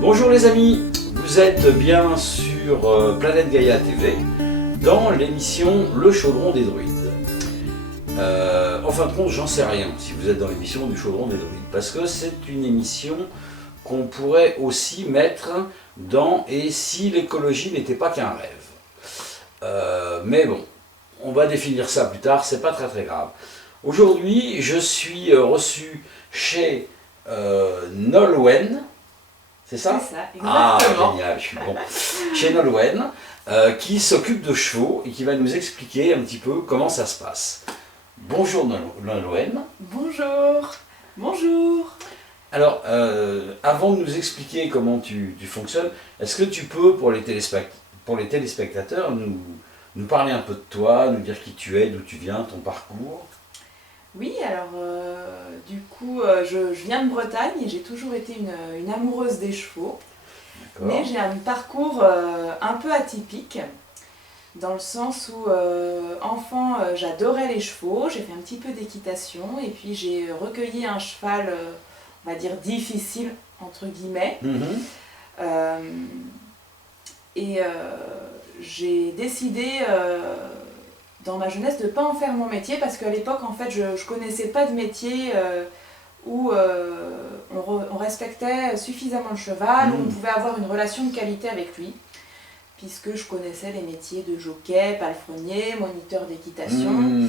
Bonjour les amis, vous êtes bien sur Planète Gaïa TV dans l'émission Le Chaudron des Druides. En fin de compte, j'en sais rien si vous êtes dans l'émission du Chaudron des Druides, parce que c'est une émission qu'on pourrait aussi mettre dans Et si l'écologie n'était pas qu'un rêve. Mais bon, on va définir ça plus tard, c'est pas très grave. Aujourd'hui, je suis reçu chez Nolwenn. C'est ça? C'est ça, exactement. Ah, génial, je suis bon. Chez Nolwenn, qui s'occupe de chevaux et qui va nous expliquer un petit peu comment ça se passe. Bonjour Nolwenn. Bonjour. Bonjour. Alors, avant de nous expliquer comment tu fonctionnes, est-ce que tu peux, pour les téléspectateurs, nous parler un peu de toi, nous dire qui tu es, d'où tu viens, ton parcours? Oui, alors du coup, je viens de Bretagne et j'ai toujours été une amoureuse des chevaux. Mais j'ai un parcours un peu atypique, dans le sens où enfant, j'adorais les chevaux, j'ai fait un petit peu d'équitation et puis j'ai recueilli un cheval, on va dire difficile, entre guillemets. J'ai décidé dans ma jeunesse de ne pas en faire mon métier parce qu'à l'époque en fait je ne connaissais pas de métier où on respectait suffisamment le cheval, où on pouvait avoir une relation de qualité avec lui, puisque je connaissais les métiers de jockey, palefrenier, moniteur d'équitation,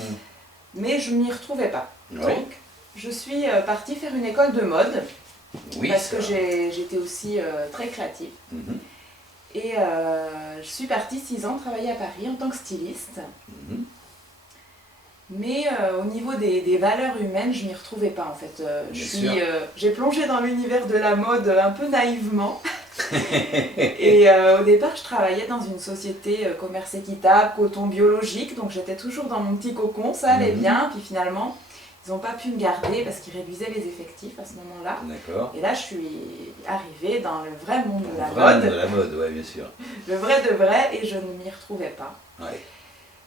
mais je ne m'y retrouvais pas. Oui. Donc je suis partie faire une école de mode, parce que j'étais aussi très créative. Et je suis partie 6 ans travailler à Paris en tant que styliste. Mais au niveau des valeurs humaines, je ne m'y retrouvais pas en fait. J'ai plongé dans l'univers de la mode un peu naïvement. Et au départ, je travaillais dans une société commerce équitable, coton biologique. Donc j'étais toujours dans mon petit cocon, ça allait bien. Puis finalement, ils n'ont pas pu me garder parce qu'ils réduisaient les effectifs à ce moment-là. D'accord. Et là, je suis arrivée dans le vrai monde de la mode. mode. De la mode, oui, bien sûr. Le vrai de vrai, et je ne m'y retrouvais pas. Ouais.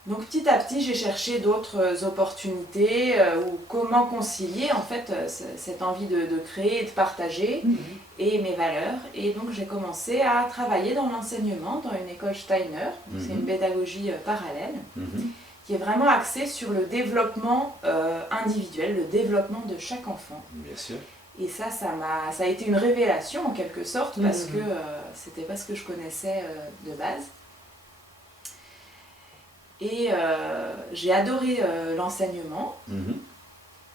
Donc petit à petit, j'ai cherché d'autres opportunités ou comment concilier en fait cette envie de créer et de partager et mes valeurs. Et donc j'ai commencé à travailler dans l'enseignement dans une école Steiner. C'est une pédagogie parallèle qui est vraiment axée sur le développement individuel, le développement de chaque enfant. Bien sûr. Et ça a été une révélation en quelque sorte parce que c'était pas ce que je connaissais de base. Et j'ai adoré l'enseignement.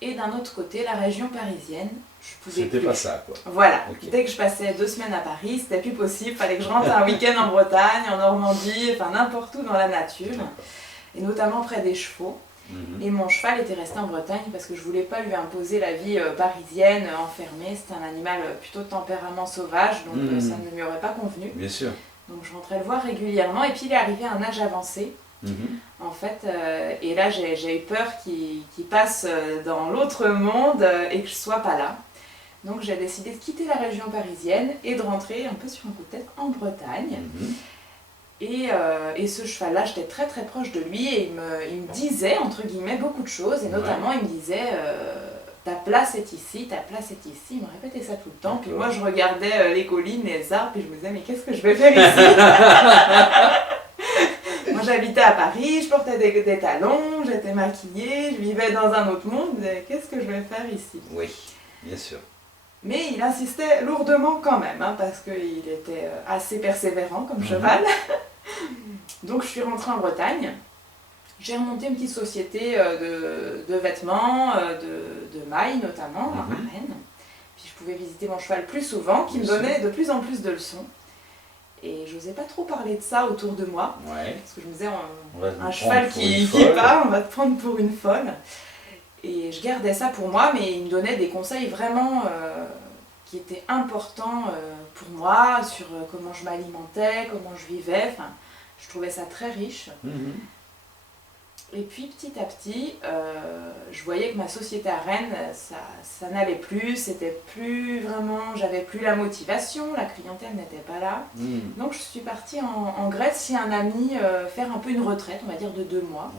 Et d'un autre côté, la région parisienne, je pouvais plus. C'était pas ça, quoi. Voilà. Okay. Dès que je passais 2 semaines à Paris, c'était plus possible. Fallait que je rentre un week-end en Bretagne, en Normandie, enfin n'importe où dans la nature. Et notamment près des chevaux. Et mon cheval était resté en Bretagne parce que je voulais pas lui imposer la vie parisienne, enfermée. C'était un animal plutôt de tempérament sauvage, donc ça ne lui aurait pas convenu. Bien sûr. Donc je rentrais le voir régulièrement. Et puis il est arrivé à un âge avancé. En fait, et là j'ai eu peur qu'il passe dans l'autre monde et que je sois pas là. Donc j'ai décidé de quitter la région parisienne et de rentrer un peu sur un coup de tête en Bretagne. Et ce cheval-là, j'étais très proche de lui et il me disait, entre guillemets, beaucoup de choses. Et notamment, il me disait ta place est ici, ta place est ici. Il me répétait ça tout le temps. Puis moi, je regardais les collines, les arbres, et je me disais, mais qu'est-ce que je vais faire ici? Moi, j'habitais à Paris, je portais des talons, j'étais maquillée, je vivais dans un autre monde. Qu'est-ce que je vais faire ici? Oui, bien sûr. Mais il insistait lourdement quand même, parce qu'il était assez persévérant comme cheval. Donc je suis rentrée en Bretagne. J'ai remonté une petite société de vêtements, de mailles notamment, à Rennes. Puis je pouvais visiter mon cheval plus souvent, qui me donnait de plus en plus de leçons. Et je n'osais pas trop parler de ça autour de moi. Parce que je me disais, un cheval qui part, on va te prendre pour une folle. Et je gardais ça pour moi, mais il me donnait des conseils vraiment qui étaient importants pour moi, sur comment je m'alimentais, comment je vivais. Enfin, je trouvais ça très riche. Et puis petit à petit, je voyais que ma société à Rennes, ça n'allait plus, c'était plus vraiment, j'avais plus la motivation, la clientèle n'était pas là. Donc je suis partie en Grèce chez un ami faire un peu une retraite, on va dire de 2 mois.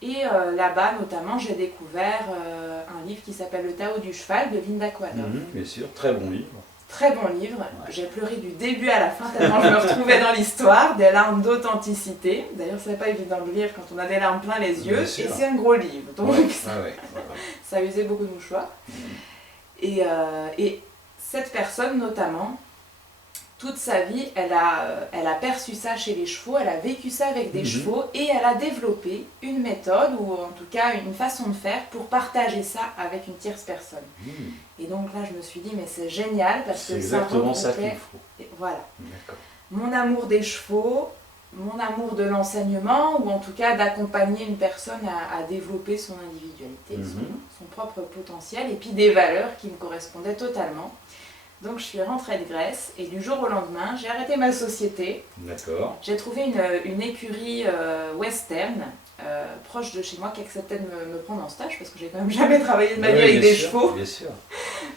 Et là-bas, notamment, j'ai découvert un livre qui s'appelle Le Tao du cheval de Linda Quadoff. Bien sûr, très bon livre. Très bon livre. Ouais. J'ai pleuré du début à la fin tellement je me retrouvais dans l'histoire. Des larmes d'authenticité. D'ailleurs, c'est pas évident de lire quand on a des larmes plein les yeux. Bien Et sûr. c'est un gros livre. Donc Ouais, ça, ouais. ça a usé beaucoup de mouchoirs. Et cette personne notamment, toute sa vie, elle a perçu ça chez les chevaux, elle a vécu ça avec des chevaux et elle a développé une méthode ou en tout cas une façon de faire pour partager ça avec une tierce personne. Et donc là, je me suis dit, mais c'est génial parce que C'est exactement ça qu'il regroupait- faut. Voilà. D'accord. Mon amour des chevaux, mon amour de l'enseignement ou en tout cas d'accompagner une personne à développer son individualité, son propre potentiel et puis des valeurs qui me correspondaient totalement. Donc je suis rentrée de Grèce et du jour au lendemain, j'ai arrêté ma société. D'accord. J'ai trouvé une écurie western proche de chez moi qui acceptait de me prendre en stage parce que j'ai quand même jamais travaillé de ma vie avec des chevaux Bien sûr.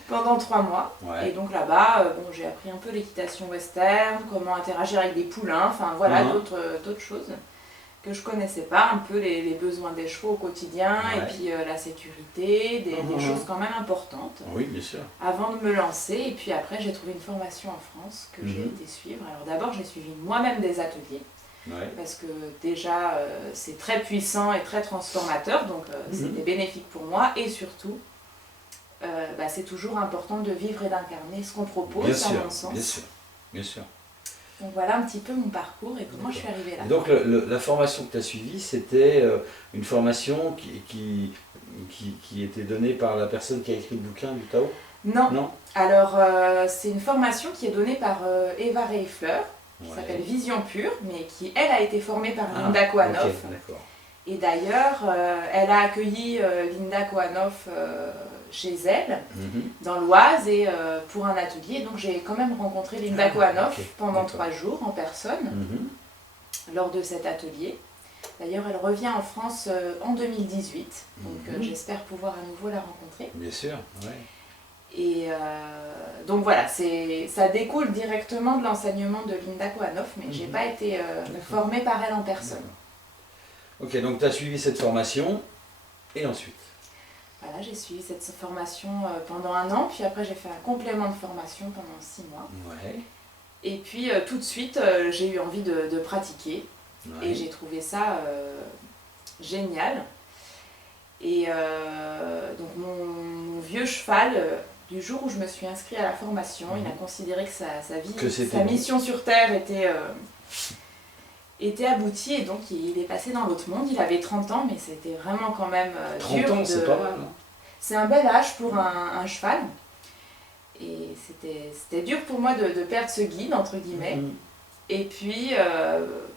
pendant 3 mois. Ouais. Et donc là-bas, bon, j'ai appris un peu l'équitation western, comment interagir avec des poulains, enfin voilà, d'autres choses que je connaissais pas, un peu les besoins des chevaux au quotidien et puis la sécurité, des choses quand même importantes. Oui, bien sûr. Avant de me lancer, et puis après j'ai trouvé une formation en France que j'ai été suivre. Alors d'abord j'ai suivi moi-même des ateliers, parce que déjà c'est très puissant et très transformateur, donc c'était bénéfique pour moi, et surtout c'est toujours important de vivre et d'incarner ce qu'on propose, à mon sens. Bien sûr, bien sûr. Donc voilà un petit peu mon parcours et comment je suis arrivée là. Donc la formation que tu as suivie, c'était une formation qui était donnée par la personne qui a écrit le bouquin du Tao? Non. Alors c'est une formation qui est donnée par Eva Reifleur, qui s'appelle Vision Pure, mais qui elle a été formée par Linda Kohanov. Okay, d'accord. Et d'ailleurs, elle a accueilli Linda Kohanov chez elle, dans l'Oise, et pour un atelier. Donc j'ai quand même rencontré Linda Kohanov pendant 3 jours en personne, lors de cet atelier. D'ailleurs, elle revient en France en 2018, donc j'espère pouvoir à nouveau la rencontrer. Bien sûr, ouais. Et donc voilà, ça découle directement de l'enseignement de Linda Kohanov, mais j'ai pas été formée par elle en personne. Ok, donc tu as suivi cette formation, et ensuite? Voilà, j'ai suivi cette formation pendant 1 an, puis après j'ai fait un complément de formation pendant 6 mois. Ouais. Et puis tout de suite, j'ai eu envie de pratiquer, et j'ai trouvé ça génial. Et donc mon vieux cheval, du jour où je me suis inscrite à la formation, il a considéré que sa vie, sa mission sur Terre était aboutie, et donc il est passé dans l'autre monde. Il avait 30 ans, mais c'était vraiment quand même 30 dur. ans, c'est pas mal. C'est un bel âge pour un cheval. Et c'était dur pour moi de perdre ce guide, entre guillemets. Et puis,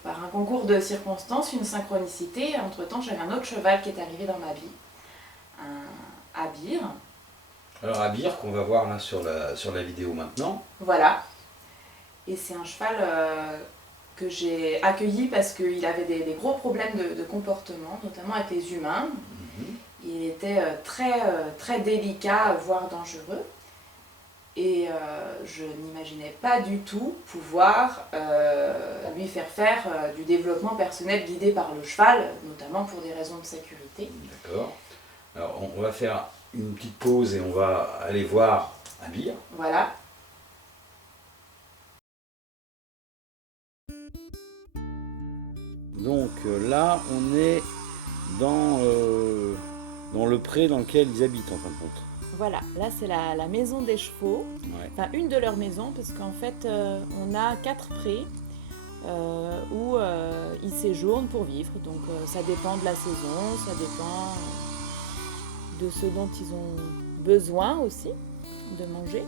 par un concours de circonstances, une synchronicité, entre-temps, j'avais un autre cheval qui est arrivé dans ma vie, un Abir. Alors Abir, qu'on va voir là sur la vidéo maintenant. Voilà. Et c'est un cheval que j'ai accueilli parce qu'il avait des gros problèmes de comportement, notamment avec les humains. Il était très délicat, voire dangereux. Et je n'imaginais pas du tout pouvoir lui faire du développement personnel guidé par le cheval, notamment pour des raisons de sécurité. D'accord. Alors on va faire une petite pause et on va aller voir Abir. Voilà. Donc là, on est dans le pré dans lequel ils habitent en fin de compte. Voilà, là c'est la maison des chevaux, enfin une de leurs maisons, parce qu'en fait on a 4 prés où ils séjournent pour vivre, donc ça dépend de la saison, ça dépend de ce dont ils ont besoin aussi de manger.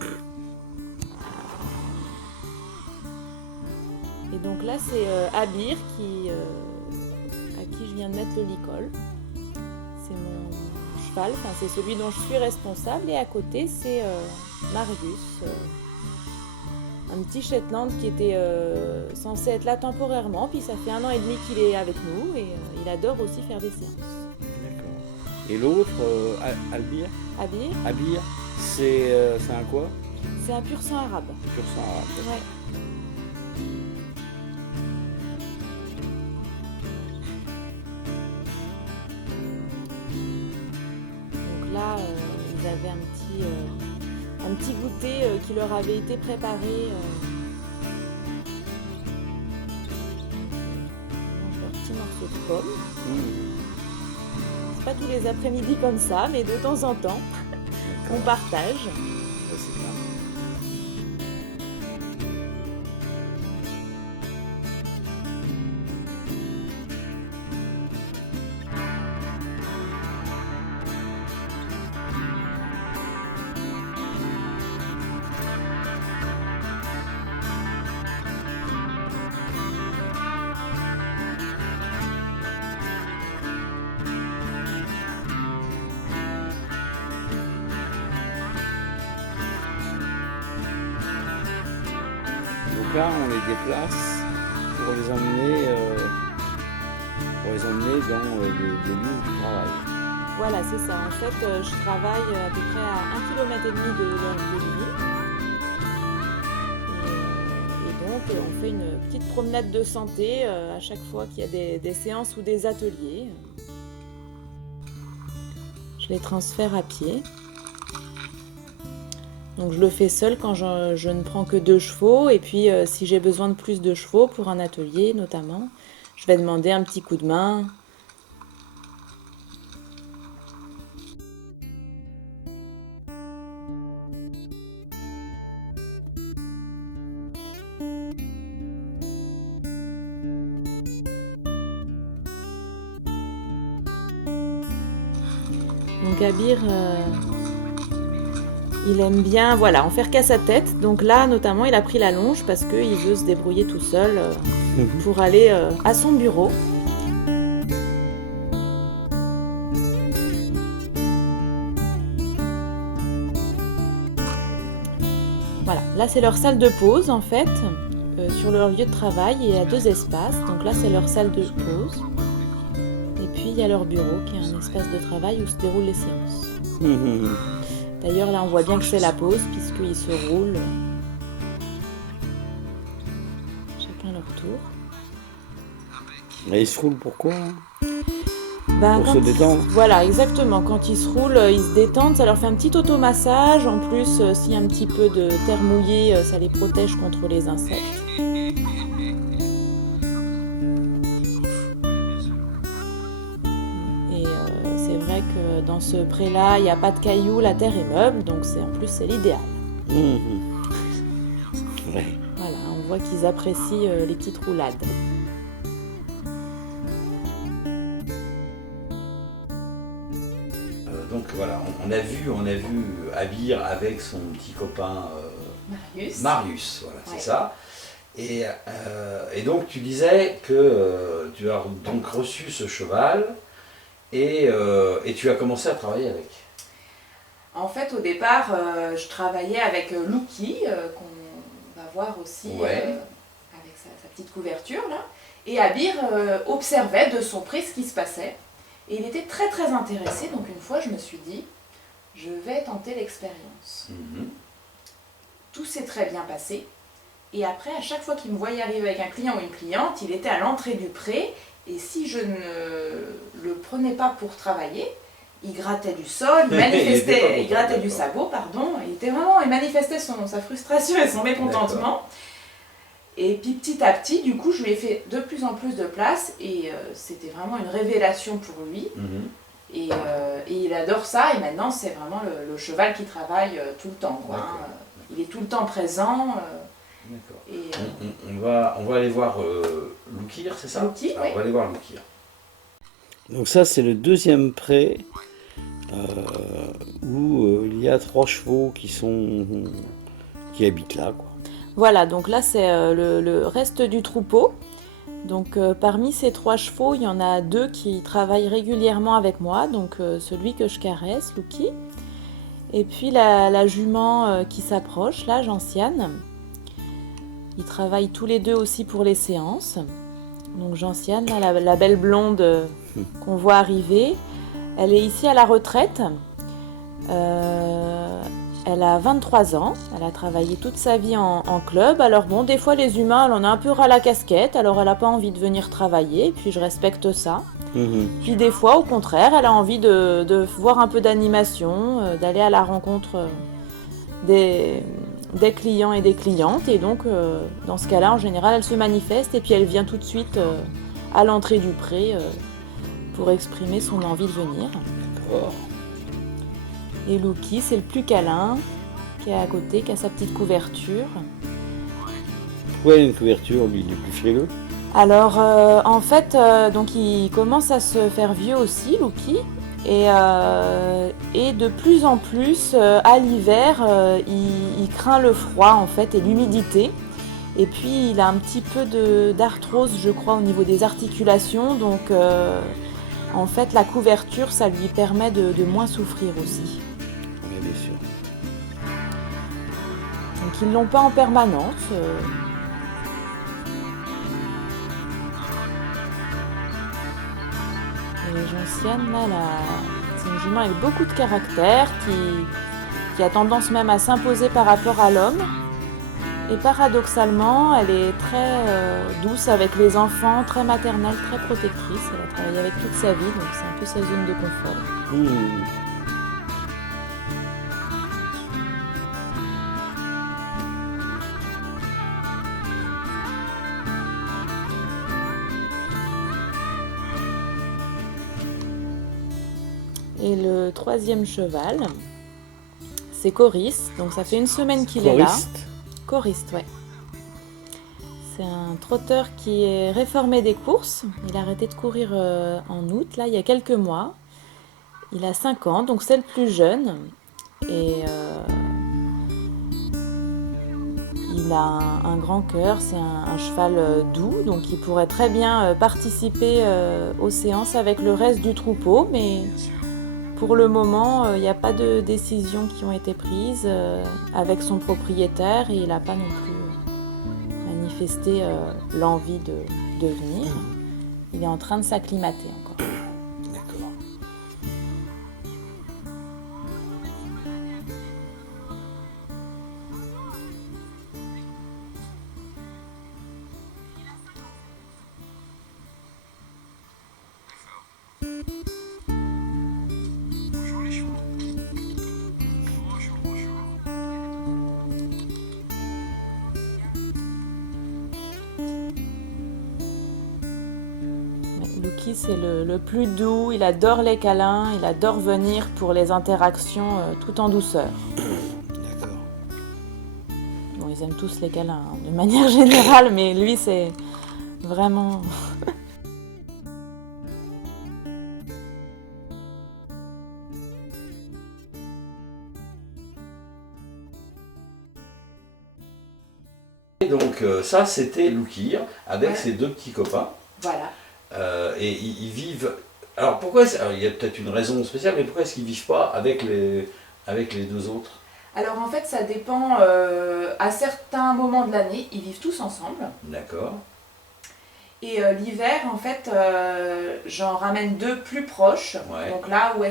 Et donc là c'est Abir à qui je viens de mettre le licol. C'est mon cheval, enfin, c'est celui dont je suis responsable, et à côté c'est Marius, un petit Shetland qui était censé être là temporairement, puis ça fait 1 an et demi qu'il est avec nous, et il adore aussi faire des séances. D'accord. Et l'autre, Abir, c'est un quoi? C'est un pur sang arabe. Pur sang arabe. Ouais. Là, ils avaient un petit goûter qui leur avait été préparé. Ils mangent leur petit morceau de pomme. C'est pas tous les après-midi comme ça, mais de temps en temps, on partage. C'est bien. Donc là, on les déplace pour les emmener, dans les lieux du travail. Voilà, c'est ça. En fait, je travaille à peu près à 1,5 km de leur lieu de vie. Et donc, on fait une petite promenade de santé à chaque fois qu'il y a des séances ou des ateliers. Je les transfère à pied. Donc je le fais seule quand je ne prends que 2 chevaux. Et puis si j'ai besoin de plus de chevaux pour un atelier notamment, je vais demander un petit coup de main. Donc Abir, il aime bien en faire qu'à sa tête. Donc là, notamment, il a pris la longe parce qu'il veut se débrouiller tout seul pour aller à son bureau. Voilà, là c'est leur salle de pause en fait. Sur leur lieu de travail, il y a 2 espaces. Donc là, c'est leur salle de pause. Et puis il y a leur bureau qui est un espace de travail où se déroulent les séances. D'ailleurs, là, on voit bien que c'est la pause, puisqu'ils se roulent chacun leur tour. Et ils se roulent pourquoi? Pour se détendre. Voilà, exactement. Quand ils se roulent, ils se détendent. Ça leur fait un petit automassage. En plus, s'il y a un petit peu de terre mouillée, ça les protège contre les insectes. C'est vrai que dans ce pré-là, il n'y a pas de cailloux, la terre est meuble, donc en plus c'est l'idéal. Ouais. Voilà, on voit qu'ils apprécient les petites roulades. Donc voilà, on a vu Abir avec son petit copain Marius, voilà, c'est ça. Et donc tu disais que tu as donc reçu ce cheval. Et tu as commencé à travailler avec. En fait, au départ, je travaillais avec Lucky, qu'on va voir aussi avec sa petite couverture là. Et Abir observait de son près ce qui se passait. Et il était très très intéressé. Donc une fois, je me suis dit, je vais tenter l'expérience. Tout s'est très bien passé. Et après, à chaque fois qu'il me voyait arriver avec un client ou une cliente, il était à l'entrée du pré. Et si je ne le prenais pas pour travailler, il grattait du sol, il grattait du sabot, il manifestait sa frustration et son mécontentement. Et puis petit à petit, du coup, je lui ai fait de plus en plus de place et c'était vraiment une révélation pour lui. Et il adore ça et maintenant c'est vraiment le cheval qui travaille tout le temps, quoi, hein. Il est tout le temps présent. D'accord. Et on va aller voir Loukir, c'est ça? Lucky, oui. On va aller voir Loukir. Donc ça, c'est le 2e pré où il y a 3 chevaux qui habitent là, quoi. Voilà, donc là c'est le reste du troupeau. Donc parmi ces 3 chevaux, il y en a 2 qui travaillent régulièrement avec moi. Donc celui que je caresse, Lucky, et puis la jument qui s'approche, là, Gentiane. Ils travaillent tous les 2 aussi pour les séances. Donc Gentiane, là, la belle blonde qu'on voit arriver, elle est ici à la retraite. Elle a 23 ans, elle a travaillé toute sa vie en club. Alors bon, des fois les humains, elle en a un peu ras la casquette, alors elle n'a pas envie de venir travailler, et puis je respecte ça. Puis des fois, au contraire, elle a envie de voir un peu d'animation, d'aller à la rencontre des clients et des clientes. Et donc, dans ce cas-là, en général, elle se manifeste et puis elle vient tout de suite à l'entrée du pré pour exprimer son envie de venir. D'accord. Et Lucky, c'est le plus câlin, qui est à côté, qui a sa petite couverture. Pourquoi il y a une couverture, lui, il est plus frileux? Alors, en fait, donc il commence à se faire vieux aussi, Lucky. Et de plus en plus, à l'hiver, il craint le froid, en fait, et l'humidité. Et puis, il a un petit peu d'arthrose, je crois, au niveau des articulations. Donc, en fait, la couverture, ça lui permet de moins souffrir aussi. Oui, bien sûr. Donc, ils l'ont pas en permanence. Et Gentiane, là, c'est une jument avec beaucoup de caractère, qui a tendance même à s'imposer par rapport à l'homme. Et paradoxalement, elle est très douce avec les enfants, très maternelle, très protectrice. Elle a travaillé avec toute sa vie, donc c'est un peu sa zone de confort. Et le troisième cheval, c'est Coris. Donc ça fait une semaine qu'il est là. Choriste, ouais. C'est un trotteur qui est réformé des courses. Il a arrêté de courir en août, là, il y a quelques mois. Il a 5 ans, donc c'est le plus jeune. Et il a un grand cœur, c'est un cheval doux, donc il pourrait très bien participer aux séances avec le reste du troupeau, mais pour le moment, il n'y a pas de décisions qui ont été prises avec son propriétaire et il n'a pas non plus manifesté l'envie de venir. Il est en train de s'acclimater encore. D'accord. Lucky, c'est le plus doux, il adore les câlins, il adore venir pour les interactions tout en douceur. D'accord. Bon, ils aiment tous les câlins hein, de manière générale, mais lui, c'est vraiment... Et donc ça, c'était Loukir avec Ouais. ses deux petits copains. Voilà. Et ils vivent... Alors pourquoi... Alors, il y a peut-être une raison spéciale, mais pourquoi est-ce qu'ils ne vivent pas avec les deux autres? Alors en fait, ça dépend. À certains moments de l'année, ils vivent tous ensemble. D'accord. Et l'hiver, en fait, j'en ramène deux plus proches. Ouais. Donc là où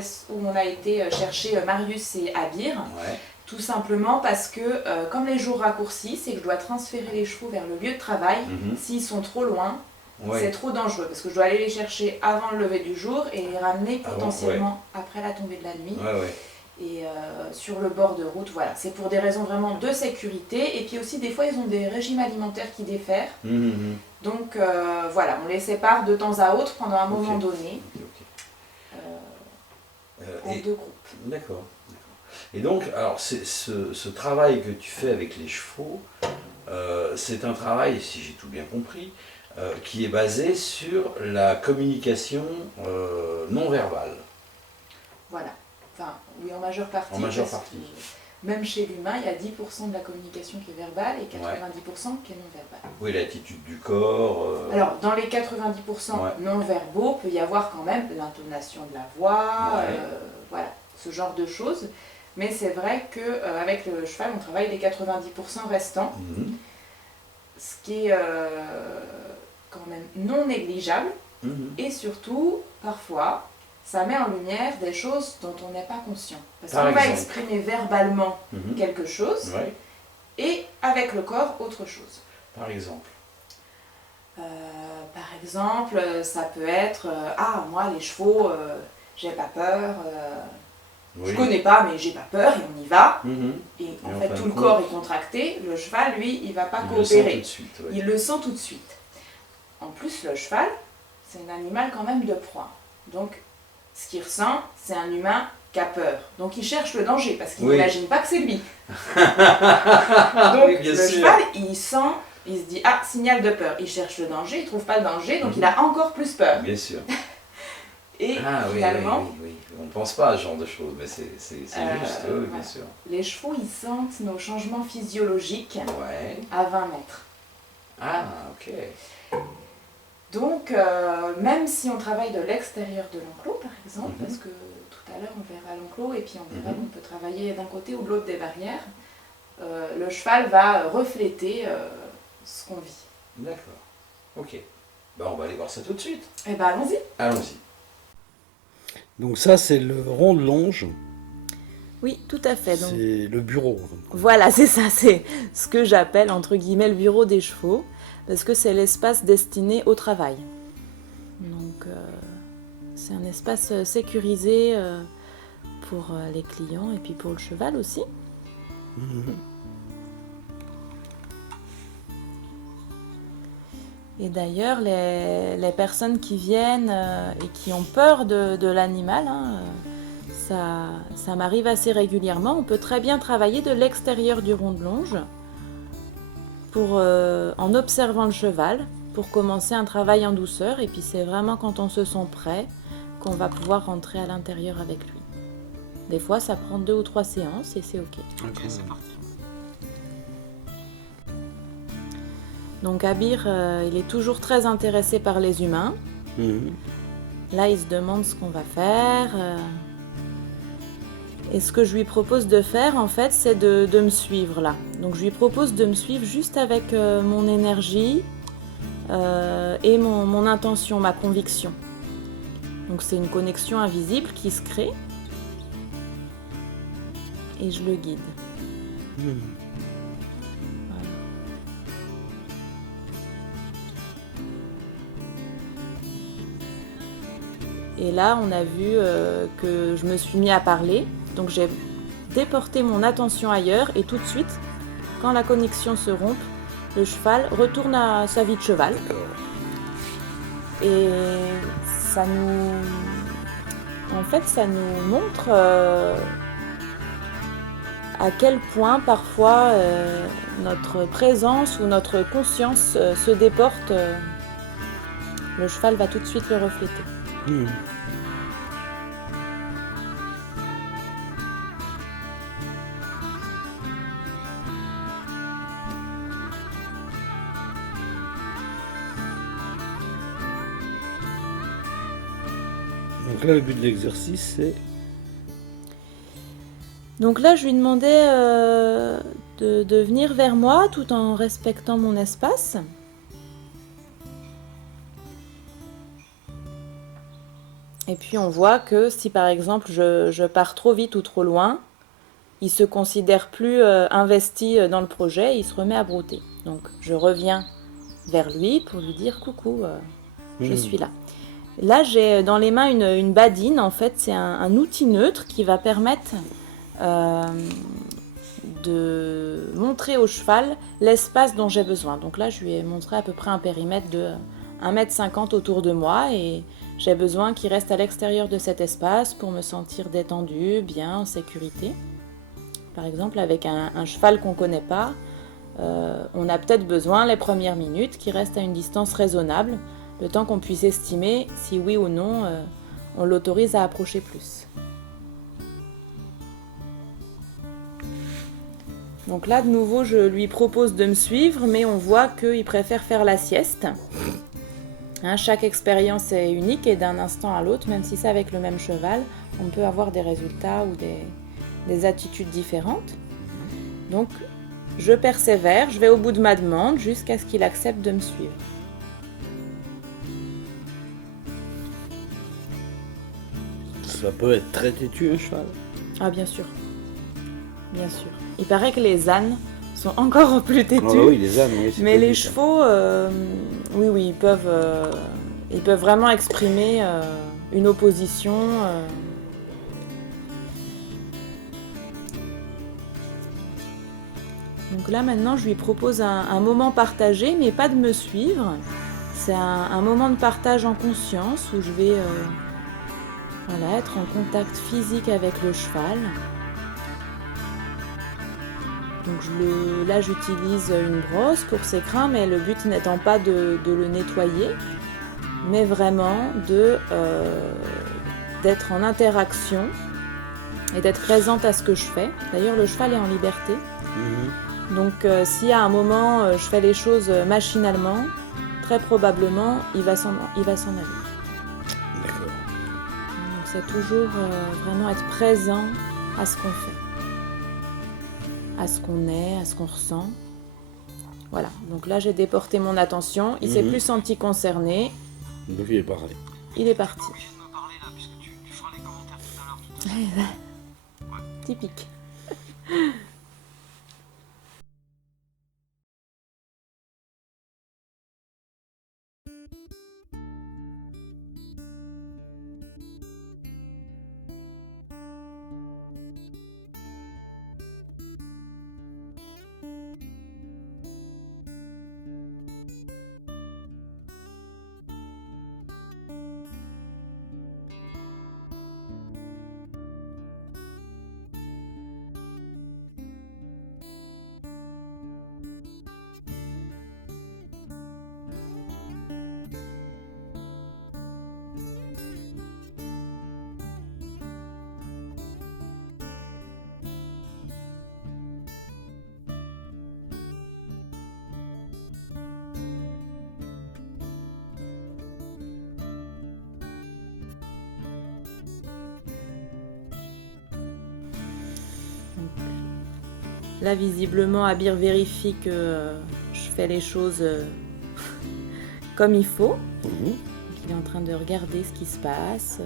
on a été chercher Marius et Abir. Ouais. Tout simplement parce que comme les jours raccourcissent et que je dois transférer les chevaux vers le lieu de travail, Mhm. s'ils sont trop loin, Ouais. c'est trop dangereux. Parce que je dois aller les chercher avant le lever du jour et les ramener Avant, potentiellement après la tombée de la nuit. Ouais, ouais. Et sur le bord de route, voilà. C'est pour des raisons vraiment de sécurité. Et puis aussi, des fois, ils ont des régimes alimentaires qui diffèrent. Mhm. Donc voilà, on les sépare de temps à autre pendant un Ok. moment donné, Ok, ok. en Et- deux groupes. D'accord. Et donc, alors, ce travail que tu fais avec les chevaux, c'est un travail, si j'ai tout bien compris, qui est basé sur la communication non verbale. Voilà. Enfin, oui, en majeure partie. En majeure parce partie. que même chez l'humain, il y a 10% de la communication qui est verbale et 90% qui est non verbale. Oui, l'attitude du corps. Alors, dans les 90% Ouais. non verbaux, peut y avoir quand même l'intonation de la voix, Ouais. voilà, ce genre de choses. Mais c'est vrai qu'avec le cheval, on travaille les 90% restants, Mhm. ce qui est quand même non négligeable. Mhm. Et surtout, parfois, ça met en lumière des choses dont on n'est pas conscient. Parce Par qu'on va exemple. exprimer verbalement Mhm. quelque chose Ouais. et avec le corps autre chose. Par exemple. Par exemple, ça peut être Ah, moi, les chevaux, j'ai pas peur. Oui. Je connais pas, mais j'ai pas peur et on y va. Mhm. Et en en fait, fin tout de le compte, corps est contracté. Le cheval, lui, il va pas Il le sent tout coopérer. de suite. Ouais. Il le sent tout de suite. En plus, le cheval, c'est un animal quand même de proie. Donc, ce qu'il ressent, c'est un humain qui a peur. Donc, il cherche le danger parce qu'il Oui. n'imagine pas que c'est lui. Ah, Donc, oui, bien le sûr. cheval, il sent, il se dit, ah, signal de peur. Il cherche le danger, il trouve pas le danger, donc il a encore plus peur. Bien sûr. Et Ah oui, finalement, oui, oui, oui. On ne pense pas à ce genre de choses, mais c'est juste, oui, bien ouais. sûr. Les chevaux, ils sentent nos changements physiologiques Ouais. à 20 mètres. Ah, ok. Donc, même si on travaille de l'extérieur de l'enclos, par exemple, Mhm. parce que tout à l'heure on verra l'enclos et puis on verra Mhm. qu'on peut travailler d'un côté ou de l'autre des barrières, le cheval va refléter ce qu'on vit. D'accord. Ok. Ben, on va aller voir ça tout de suite. Eh ben, allons-y. Allons-y. Donc ça, c'est le rond de longe. Oui, tout à fait. Donc, C'est le bureau. voilà, c'est ça, c'est ce que j'appelle entre guillemets le bureau des chevaux, parce que c'est l'espace destiné au travail. Donc, c'est un espace sécurisé pour les clients et puis pour le cheval aussi. Mhm. Et d'ailleurs, les personnes qui viennent et qui ont peur de l'animal, hein, ça m'arrive assez régulièrement. On peut très bien travailler de l'extérieur du rond de longe en observant le cheval pour commencer un travail en douceur. Et puis c'est vraiment quand on se sent prêt qu'on va pouvoir rentrer à l'intérieur avec lui. Des fois, ça prend 2 ou 3 séances et c'est OK. Ok, c'est parti. Donc Abir, il est toujours très intéressé par les humains. Mhm. Là, il se demande ce qu'on va faire. Et ce que je lui propose de faire, en fait, c'est de me suivre là. Donc je lui propose de me suivre juste avec mon énergie et mon intention, ma conviction. Donc c'est une connexion invisible qui se crée. Et je le guide. Mhm. Et là, on a vu que je me suis mis à parler. Donc j'ai déporté mon attention ailleurs et tout de suite, quand la connexion se rompt, le cheval retourne à sa vie de cheval. D'accord. Et ça nous montre à quel point parfois notre présence ou notre conscience se déporte. Le cheval va tout de suite le refléter. Mhm. Donc là, le but de l'exercice, c'est... Donc là, je lui demandais de venir vers moi tout en respectant mon espace. Et puis on voit que si par exemple je pars trop vite ou trop loin, il se considère plus investi dans le projet, il se remet à brouter. Donc je reviens vers lui pour lui dire coucou, je suis là. Là j'ai dans les mains une badine, en fait c'est un outil neutre qui va permettre de montrer au cheval l'espace dont j'ai besoin. Donc là je lui ai montré à peu près un périmètre de 1,50 m autour de moi et j'ai besoin qu'il reste à l'extérieur de cet espace pour me sentir détendue, bien, en sécurité. Par exemple, avec un cheval qu'on ne connaît pas, on a peut-être besoin, les premières minutes, qu'il reste à une distance raisonnable, le temps qu'on puisse estimer si oui ou non on l'autorise à approcher plus. Donc là, de nouveau, je lui propose de me suivre, mais on voit qu'il préfère faire la sieste. Hein, chaque expérience est unique et d'un instant à l'autre, même si c'est avec le même cheval, on peut avoir des résultats ou des attitudes différentes. Donc, je persévère, je vais au bout de ma demande jusqu'à ce qu'il accepte de me suivre. Ça peut être très têtu, un cheval. Ah, bien sûr. Bien sûr. Il paraît que les ânes sont encore plus têtus. Ah bah oui, les ânes, oui, c'est Mais connu, les ça. chevaux, oui, ils peuvent vraiment exprimer une opposition. Donc là maintenant je lui propose un moment partagé, mais pas de me suivre. C'est un moment de partage en conscience où je vais être en contact physique avec le cheval. Donc là j'utilise une brosse pour ses crins, mais le but n'étant pas de le nettoyer, mais vraiment d'être en interaction et d'être présente à ce que je fais. D'ailleurs le cheval est en liberté. Donc si à un moment je fais les choses machinalement, très probablement il va s'en aller. D'accord. Donc c'est toujours vraiment être présent à ce qu'on fait, à ce qu'on est, à ce qu'on ressent. Voilà, donc là j'ai déporté mon attention, il s'est plus senti concerné. Donc il est parti. Il est parti. Typique. Là, visiblement, Abir vérifie que je fais les choses comme il faut. Il est en train de regarder ce qui se passe.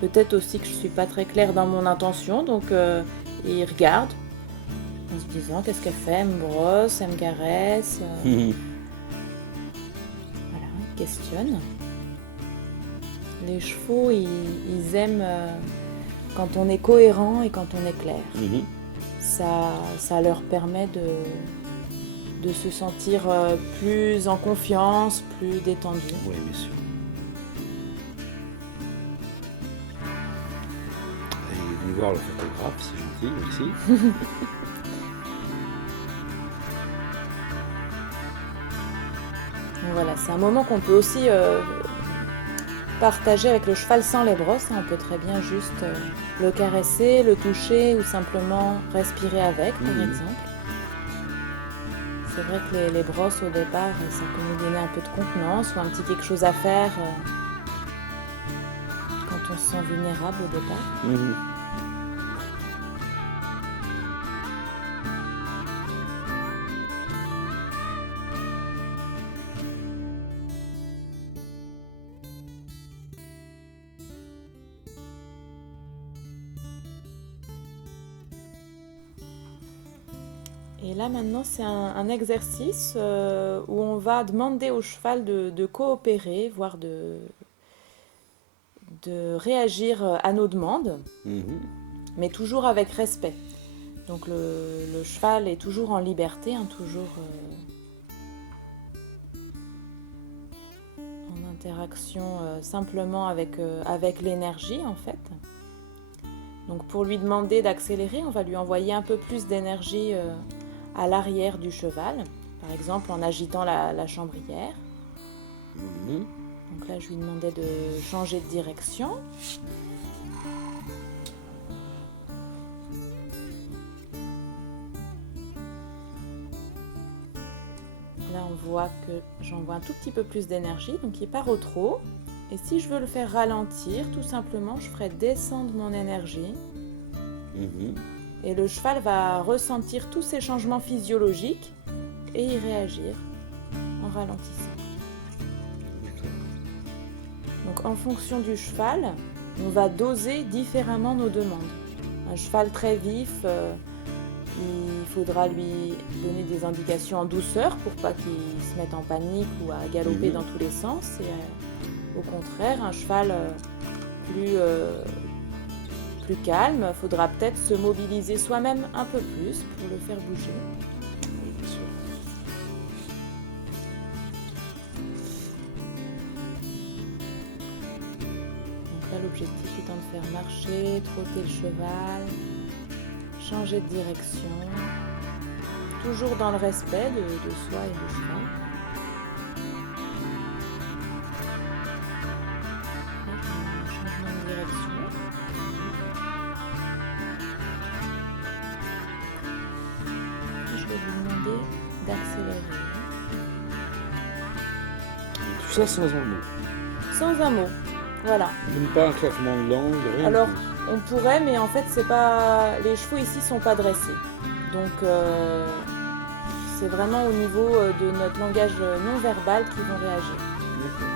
Peut-être aussi que je ne suis pas très claire dans mon intention, donc il regarde en se disant qu'est-ce qu'elle fait, elle me brosse, elle me caresse. Voilà, il questionne. Les chevaux, ils aiment quand on est cohérent et quand on est clair. Ça leur permet de se sentir plus en confiance, plus détendu. Oui, bien sûr. Il est venu voir le photographe, c'est gentil, merci. Voilà, c'est un moment qu'on peut aussi partager avec le cheval sans les brosses. On peut très bien juste le caresser, le toucher ou simplement respirer avec, par exemple. C'est vrai que les brosses au départ, ça peut nous donner un peu de contenance ou un petit quelque chose à faire quand on se sent vulnérable au départ. Et là maintenant c'est un exercice où on va demander au cheval de coopérer, voire de réagir à nos demandes, mais toujours avec respect. Donc le cheval est toujours en liberté, toujours en interaction simplement avec l'énergie en fait. Donc pour lui demander d'accélérer, on va lui envoyer un peu plus d'énergie à l'arrière du cheval, par exemple en agitant la chambrière. Donc là, je lui demandais de changer de direction. Là, on voit que j'envoie un tout petit peu plus d'énergie, donc il part au trot. Et si je veux le faire ralentir, tout simplement, je ferai descendre mon énergie. Et le cheval va ressentir tous ces changements physiologiques et y réagir en ralentissant. Donc en fonction du cheval, on va doser différemment nos demandes. Un cheval très vif, il faudra lui donner des indications en douceur pour pas qu'il se mette en panique ou à galoper dans tous les sens. Et au contraire, un cheval plus calme, il faudra peut-être se mobiliser soi-même un peu plus pour le faire bouger. Là, l'objectif étant de faire marcher, trotter le cheval, changer de direction, toujours dans le respect de soi et du cheval. Là, je fais un changement de direction. Et je vais lui demander d'accélérer. Tout ça sans un mot. Sans un mot, voilà. Même pas un claquement de langue, rien. Alors, du tout. on pourrait, mais en fait, c'est pas. Les chevaux ici sont pas dressés. Donc, c'est vraiment au niveau de notre langage non verbal qu'ils vont réagir. D'accord.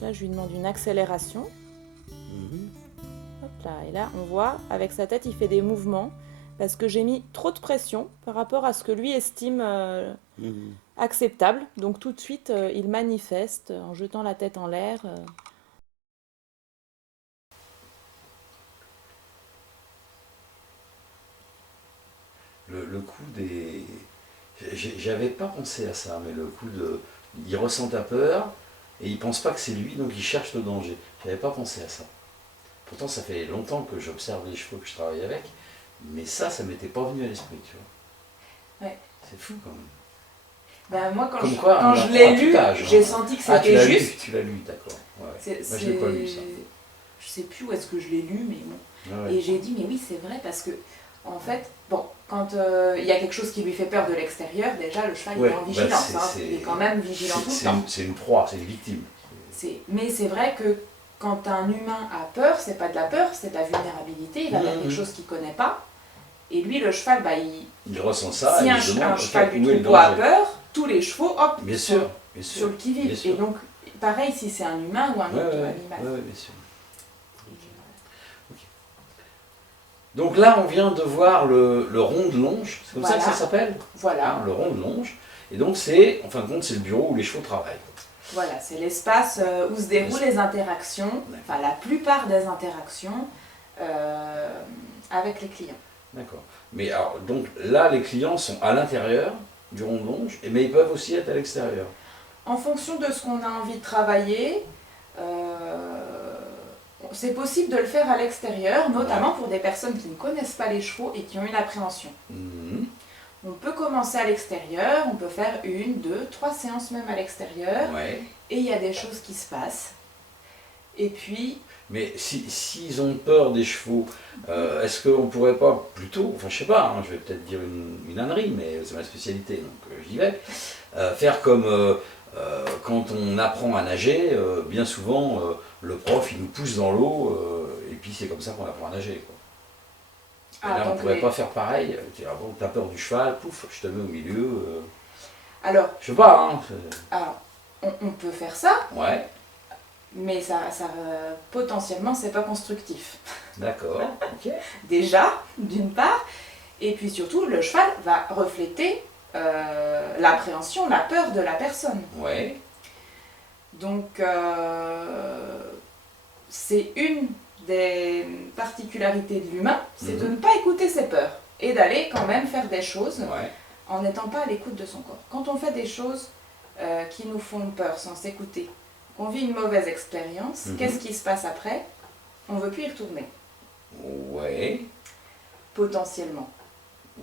Là, je lui demande une accélération. Mhm. Hop là, et là, on voit, avec sa tête, il fait des mouvements parce que j'ai mis trop de pression par rapport à ce que lui estime Mhm. acceptable. Donc, tout de suite, il manifeste en jetant la tête en l'air. Le coup des... J'avais pas pensé à ça, mais le coup de... Il ressent ta peur et il pense pas que c'est lui, donc il cherche le danger. J'avais pas pensé à ça. Pourtant, ça fait longtemps que j'observe les chevaux que je travaille avec, mais ça m'était pas venu à l'esprit, tu vois. Ouais. C'est fou quand même. Ben, moi, quand Comme je, quoi, quand on je apprend l'ai à tout lu, âge, j'ai hein. senti que Ah, tu c'était l'as juste. lu, tu l'as lu, d'accord. Ouais. C'est- Moi, je l'ai pas lu, ça. Je sais plus où est-ce que je l'ai lu, mais bon. Ah ouais. Et j'ai dit, mais oui, c'est vrai, parce que, en fait, bon, quand il y a quelque chose qui lui fait peur de l'extérieur, déjà, le cheval, Ouais, il est en bah, vigilance. c'est- Hein. c'est- Il est quand même vigilant tout le temps. C'est une proie, c'est une victime. Mais c'est vrai que quand un humain a peur, c'est pas de la peur, c'est de la vulnérabilité. Il a quelque chose qu'il connaît pas. Et lui, le cheval, bah, Il ressent ça si et un, il se demande un cheval où du est le troupeau a danger. peur, tous les chevaux, hop, Bien sont sûr, bien sur sûr. le qui-vive. Bien sûr. Et donc, pareil si c'est un humain ou un Ouais, autre ouais, animal. ouais, bien sûr. Donc là, on vient de voir le rond de longe, c'est comme ça que ça Voilà. s'appelle, Voilà, hein, le rond de longe. Et donc c'est, en fin de compte, c'est le bureau où les chevaux travaillent. voilà, c'est l'espace où se déroulent les interactions, enfin la plupart des interactions avec les clients. D'accord. Mais alors, donc là, les clients sont à l'intérieur du rond de longe, mais ils peuvent aussi être à l'extérieur. En fonction de ce qu'on a envie de travailler, c'est possible de le faire à l'extérieur, notamment pour des personnes qui ne connaissent pas les chevaux et qui ont une appréhension. Mhm. On peut commencer à l'extérieur, on peut faire 1, 2, 3 séances même à l'extérieur, Ouais. et il y a des choses qui se passent. Et puis, Mais s'ils ont peur des chevaux, est-ce qu'on pourrait pas plutôt, enfin je sais pas, hein, je vais peut-être dire une ânerie, mais c'est ma spécialité, donc j'y vais, faire comme quand on apprend à nager, bien souvent le prof il nous pousse dans l'eau, et puis c'est comme ça qu'on apprend à nager, quoi. Et là on donc pourrait les- pas faire pareil, dire, ah bon, t'as peur du cheval, pouf, je te mets au milieu, alors, je sais pas, hein, alors, on peut faire ça, ouais, mais ça potentiellement c'est pas constructif. d'accord, ok, Déjà, d'une part, et puis surtout le cheval va refléter l'appréhension, la peur de la personne. ouais, Donc c'est une des particularités de l'humain, c'est de ne pas écouter ses peurs et d'aller quand même faire des choses ouais, en n'étant pas à l'écoute de son corps. Quand on fait des choses qui nous font peur sans s'écouter, qu'on vit une mauvaise expérience, qu'est-ce qui se passe après? On ne veut plus y retourner, ouais, potentiellement.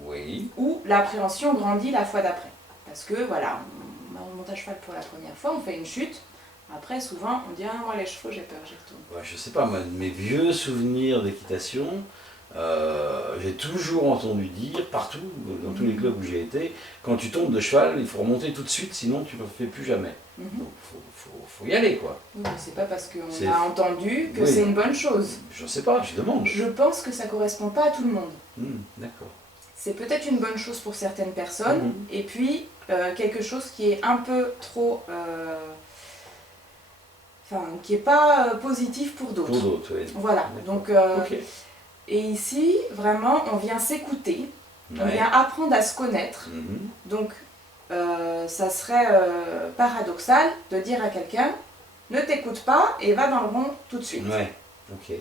oui, Ou l'appréhension grandit la fois d'après. Parce que voilà, on monte à cheval pour la première fois, on fait une chute. Après, souvent, on dit ah, moi les chevaux, j'ai peur, j'y retourne. ouais, je sais pas, moi, de mes vieux souvenirs d'équitation, j'ai toujours entendu dire, partout, dans tous les clubs où j'ai été, quand tu tombes de cheval, il faut remonter tout de suite, sinon tu ne le fais plus jamais. Mhm. Donc faut y aller, quoi. Oui, mais c'est pas parce C'est- qu'on a entendu que Oui. c'est une bonne chose. Je sais pas, je demande. Je pense que ça correspond pas à tout le monde. D'accord. C'est peut-être une bonne chose pour certaines personnes, Mhm. et puis quelque chose qui est un peu trop... Enfin, qui n'est pas positif pour d'autres. Pour d'autres, oui. Voilà, D'accord. donc... Ok. Et ici, vraiment, on vient s'écouter, on Ouais. vient apprendre à se connaître. Mhm. Donc, ça serait paradoxal de dire à quelqu'un ne t'écoute pas et va dans le rond tout de suite. Ouais, ok.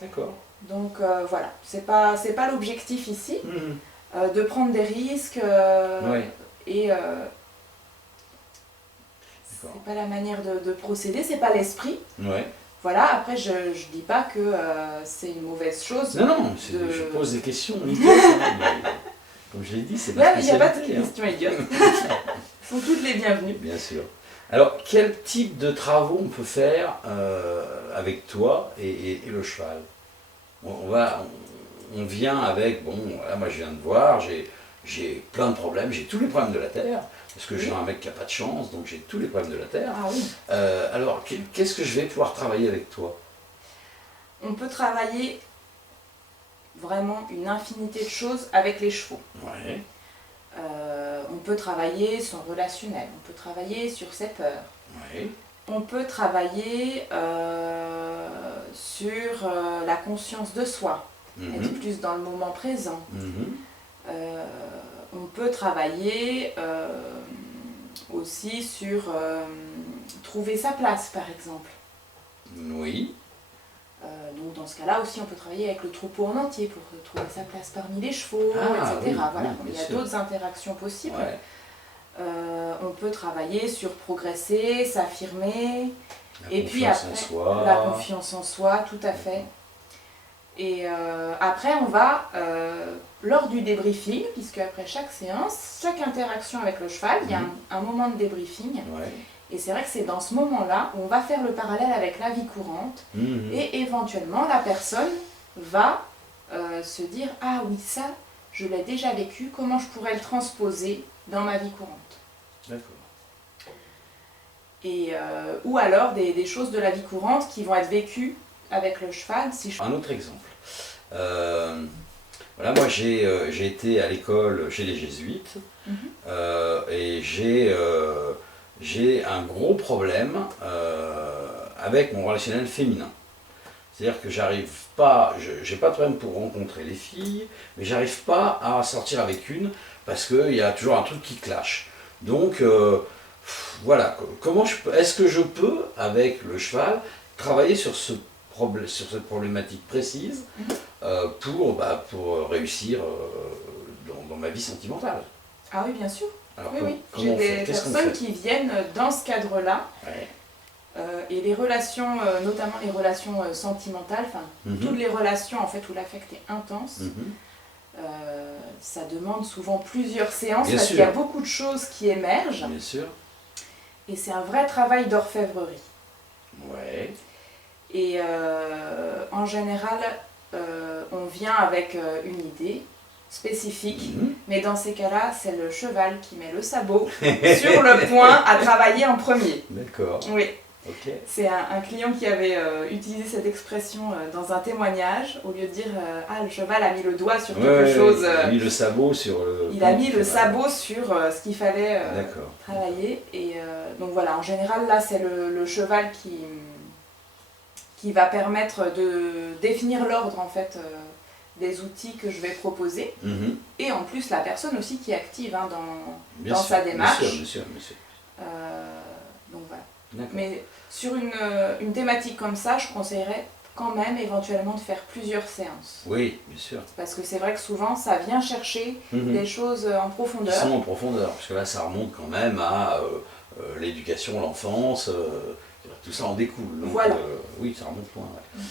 D'accord. Donc voilà, c'est pas l'objectif ici. Mhm. de prendre des risques Ouais. et D'accord. c'est pas la manière de procéder, c'est pas l'esprit. Ouais. Voilà, après je dis pas que c'est une mauvaise chose. Non, non, de- je pose des questions idiotes, hein, mais comme je l'ai dit, c'est ma Ouais, il n'y a pas de spécialité, hein. questions idiotes. Sont toutes les bienvenues. Bien sûr. Alors, quel type de travaux on peut faire avec toi et le cheval? On vient avec, bon, voilà, moi je viens de voir, j'ai plein de problèmes, j'ai tous les problèmes de la Terre, parce que je suis un mec qui n'a pas de chance, donc j'ai tous les problèmes de la Terre. Ah oui. Alors, qu'est-ce que je vais pouvoir travailler avec toi? On peut travailler vraiment une infinité de choses avec les chevaux. Ouais, On peut travailler son relationnel, on peut travailler sur ses peurs, ouais, on peut travailler sur la conscience de soi, être mhm, plus dans le moment présent. mhm, On peut travailler aussi sur trouver sa place, par exemple. oui, Donc dans ce cas-là aussi, on peut travailler avec le troupeau en entier pour trouver sa place parmi les chevaux, Ah, etc. oui, Voilà. oui, Donc, il y bien a sûr. d'autres interactions possibles. ouais. On peut travailler sur progresser, s'affirmer, La et puis confiance en après, soi. la confiance en soi, tout à fait. Et après, on va, lors du débriefing, puisque après chaque séance, chaque interaction avec le cheval, il y a un moment de débriefing. Ouais. Et c'est vrai que c'est dans ce moment-là où on va faire le parallèle avec la vie courante. Mhm. Et éventuellement, la personne va se dire « Ah oui, ça, je l'ai déjà vécu, comment je pourrais le transposer dans ma vie courante ?» D'accord. Et ou alors des choses de la vie courante qui vont être vécues avec le cheval. Un autre exemple. Voilà, moi j'ai été à l'école chez les jésuites et j'ai un gros problème avec mon relationnel féminin. C'est-à-dire que j'arrive pas, j'ai pas de problème pour rencontrer les filles, mais j'arrive pas à sortir avec une parce qu'il y a toujours un truc qui clash. Donc voilà, est-ce que je peux, avec le cheval, travailler sur sur cette problématique précise pour réussir dans ma vie sentimentale? Ah oui, bien sûr. Alors, Oui, oui. comment J'ai on fait? des Qu'est-ce qu'on personnes fait? qui viennent dans ce cadre-là. Ouais. Et les relations, notamment les relations sentimentales, enfin Mhm. toutes les relations en fait où l'affect est intense, Mhm. ça demande souvent plusieurs séances Bien parce sûr. qu'il y a beaucoup de choses qui émergent Bien sûr. et c'est un vrai travail d'orfèvrerie. Ouais. Et en général, on vient avec une idée spécifique, Mhm. mais dans ces cas-là, c'est le cheval qui met le sabot sur le point à travailler en premier. D'accord. Oui. Ok. C'est un client qui avait utilisé cette expression dans un témoignage, au lieu de dire ah, le cheval a mis le doigt sur quelque chose, Il a mis le sabot sur le. il a mis le sabot sur ce qu'il fallait D'accord. travailler. Et donc voilà, en général, là, c'est le cheval qui va permettre de définir l'ordre en fait des outils que je vais proposer. Mhm. Et en plus, la personne aussi qui est active hein, Bien dans sûr, sa démarche. Bien sûr, bien sûr. Donc voilà. D'accord. Mais sur une thématique comme ça, je conseillerais quand même éventuellement de faire plusieurs séances. Oui, bien sûr. Parce que c'est vrai que souvent, ça vient chercher Mhm. des choses en Qui profondeur. sont en profondeur, parce que là ça remonte quand même à l'éducation, l'enfance, tout ça en découle. Donc, Voilà. Oui, ça remonte loin. Ouais.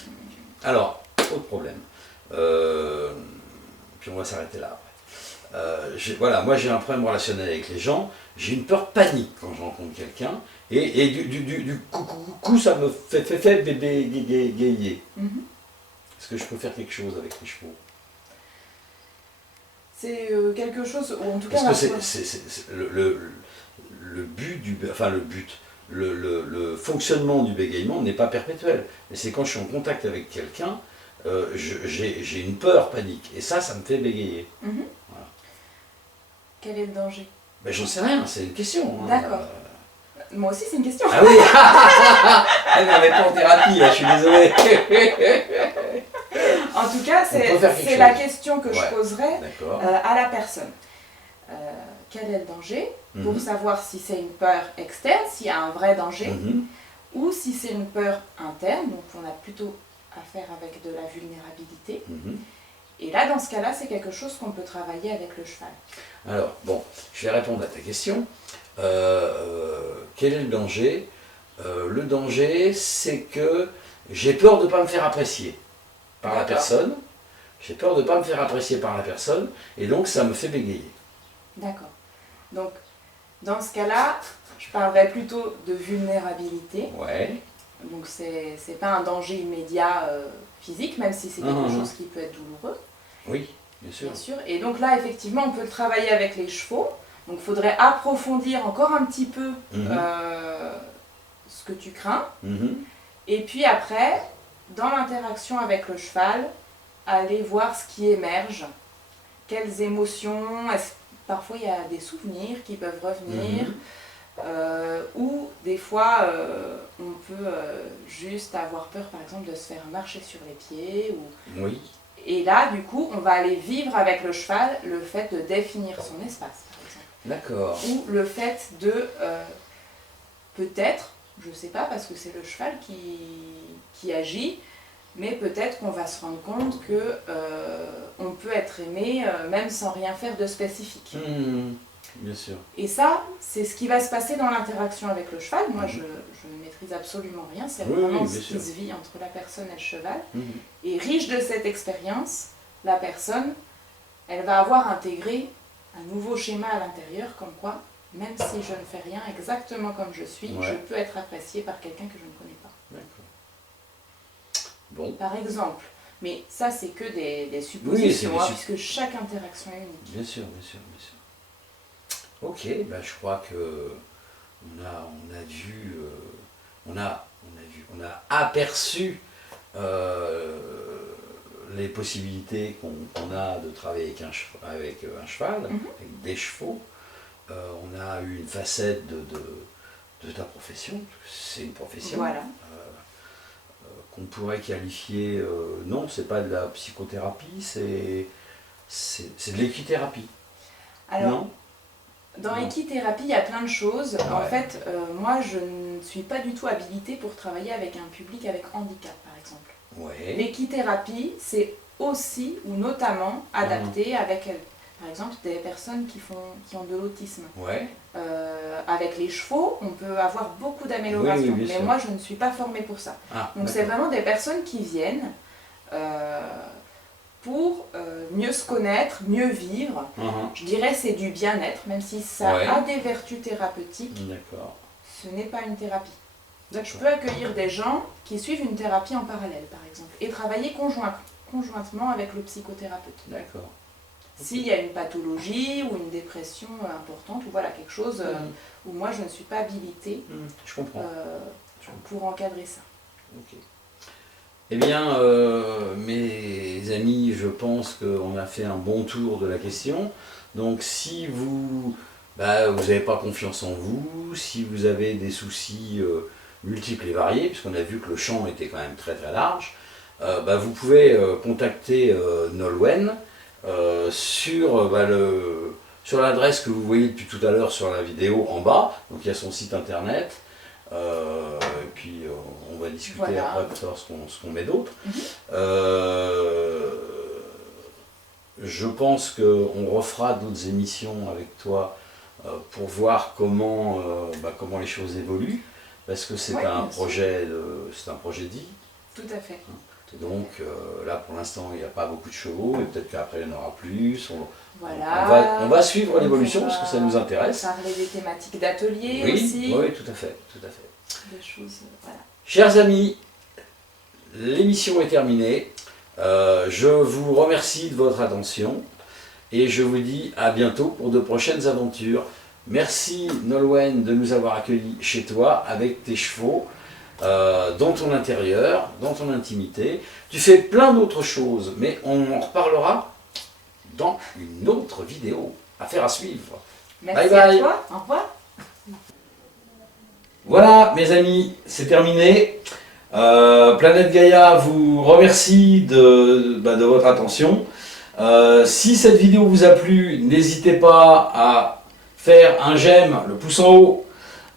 Alors, autre problème. Puis on va s'arrêter là après. Voilà, moi j'ai un problème relationnel avec les gens, j'ai une peur panique quand je rencontre quelqu'un, et du coup ça me fait bébé gayer. Mhm. Est-ce que je peux faire quelque chose avec les chevaux? C'est quelque chose, ou en tout cas... Parce que la- c'est le but le fonctionnement du bégaiement n'est pas perpétuel. Mais c'est quand je suis en contact avec quelqu'un, j'ai une peur panique. Et ça me fait bégayer. Mhm. Voilà. Quel est le danger? Ben, j'en sais rien, c'est une question. Hein. D'accord. Moi aussi, c'est une question. Ah oui. Ah, mais on n'est pas en thérapie, là, je suis désolé. En tout cas, On peut faire quelque c'est la chose. question que Ouais. je poserais D'accord. à la personne. Quel est le danger? Pour Mhm. savoir si c'est une peur externe, s'il y a un vrai danger, Mhm. ou si c'est une peur interne, donc on a plutôt affaire avec de la vulnérabilité. Mhm. Et là, dans ce cas-là, c'est quelque chose qu'on peut travailler avec le cheval. Alors, bon, je vais répondre à ta question. Quel est le danger? Le danger, c'est que j'ai peur de ne pas me faire apprécier par la D'accord. personne. J'ai peur de ne pas me faire apprécier par la personne, et donc ça me fait bégayer. D'accord. Donc, dans ce cas-là, je parlerais plutôt de vulnérabilité. Ouais. Donc, c'est pas un danger immédiat physique, même si c'est quelque chose qui peut être douloureux, Oui, bien sûr. bien sûr. Et donc là, effectivement, on peut le travailler avec les chevaux. Donc, il faudrait approfondir encore un petit peu ce que tu crains. Mhm. Et puis après, dans l'interaction avec le cheval, aller voir ce qui émerge, quelles émotions, parfois il y a des souvenirs qui peuvent revenir, ou des fois on peut juste avoir peur par exemple de se faire marcher sur les pieds. Oui. Et là du coup on va aller vivre avec le cheval le fait de définir son espace par exemple. D'accord. Ou le fait de peut-être, je ne sais pas parce que c'est le cheval qui agit, mais peut-être qu'on va se rendre compte que on peut être aimé même sans rien faire de spécifique. Bien sûr. Et ça, c'est ce qui va se passer dans l'interaction avec le cheval. Moi, je ne maîtrise absolument rien. C'est vraiment ce qui se vit entre la personne et le cheval. Et riche de cette expérience, la personne, elle va avoir intégré un nouveau schéma à l'intérieur, comme quoi, même si je ne fais rien exactement comme je suis, je peux être appréciée par quelqu'un que je ne connais pas. D'accord. Bon. Par exemple. Mais ça, c'est que des suppositions, Oui, puisque chaque interaction est unique. Bien sûr, bien sûr, bien sûr. Ok, bah je crois que on a aperçu les possibilités qu'on a de travailler avec un cheval, avec des chevaux. On a eu une facette de ta profession, c'est une profession. Voilà. Qu'on pourrait qualifier, non, c'est pas de la psychothérapie, c'est de l'équithérapie. Alors, non. Dans l'équithérapie, il y a plein de choses. Ouais. En fait, moi, je ne suis pas du tout habilitée pour travailler avec un public avec handicap, par exemple. Ouais. L'équithérapie, c'est aussi ou notamment adapté avec, par exemple, des personnes qui ont de l'autisme. Ouais. Avec les chevaux, on peut avoir beaucoup d'améliorations, mais moi, je ne suis pas formée pour ça. Donc, c'est vraiment des personnes qui viennent pour mieux se connaître, mieux vivre. Je dirais c'est du bien-être, même si ça a des vertus thérapeutiques. D'accord. Ce n'est pas une thérapie. Donc je peux accueillir des gens qui suivent une thérapie en parallèle, par exemple, et travailler conjointement avec le psychothérapeute. D'accord. S'il y a une pathologie ou une dépression importante, ou voilà, quelque chose où moi je ne suis pas habilitée je comprends. Pour encadrer ça. Ok. Eh bien, mes amis, je pense qu'on a fait un bon tour de la question. Donc, si vous n'avez pas confiance en vous, si vous avez des soucis multiples et variés, puisqu'on a vu que le champ était quand même très très large, vous pouvez contacter Nolwenn sur l'adresse que vous voyez depuis tout à l'heure sur la vidéo en bas. Donc, il y a son site internet. Et puis on va discuter après pour savoir ce qu'on met d'autre. Je pense qu'on refera d'autres émissions avec toi pour voir comment les choses évoluent, parce que c'est un projet de vie. Tout à fait. Donc là pour l'instant il n'y a pas beaucoup de chevaux, et peut-être qu'après il y en aura plus. On va suivre l'évolution parce que ça nous intéresse. Parler des thématiques d'atelier aussi. Oui, tout à fait. Des choses, voilà. Chers amis, l'émission est terminée. Je vous remercie de votre attention et je vous dis à bientôt pour de prochaines aventures. Merci Nolwenn de nous avoir accueillis chez toi avec tes chevaux, dans ton intérieur, dans ton intimité. Tu fais plein d'autres choses, mais on en reparlera dans une autre vidéo. Affaire à suivre. Merci bye bye. À toi. Au revoir. Voilà mes amis, c'est terminé. Planète Gaïa vous remercie de votre attention. Si cette vidéo vous a plu, n'hésitez pas à faire un j'aime, le pouce en haut,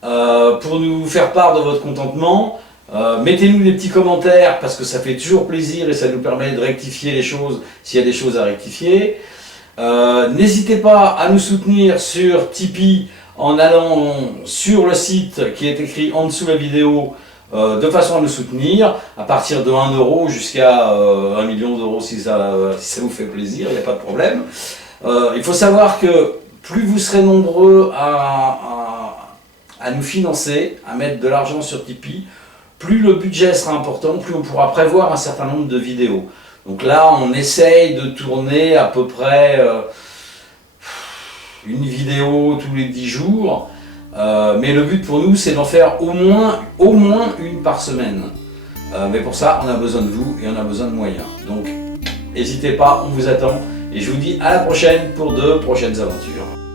pour nous faire part de votre contentement. Mettez-nous des petits commentaires parce que ça fait toujours plaisir et ça nous permet de rectifier les choses s'il y a des choses à rectifier. N'hésitez pas à nous soutenir sur Tipeee en allant sur le site qui est écrit en dessous de la vidéo de façon à nous soutenir à partir de 1 euro jusqu'à 1 million d'euros si ça vous fait plaisir, il n'y a pas de problème. Il faut savoir que plus vous serez nombreux à nous financer, à mettre de l'argent sur Tipeee, plus le budget sera important, plus on pourra prévoir un certain nombre de vidéos. Donc là, on essaye de tourner à peu près une vidéo tous les 10 jours. Mais le but pour nous, c'est d'en faire au moins une par semaine. Mais pour ça, on a besoin de vous et on a besoin de moyens. Donc, n'hésitez pas, on vous attend. Et je vous dis à la prochaine pour de prochaines aventures.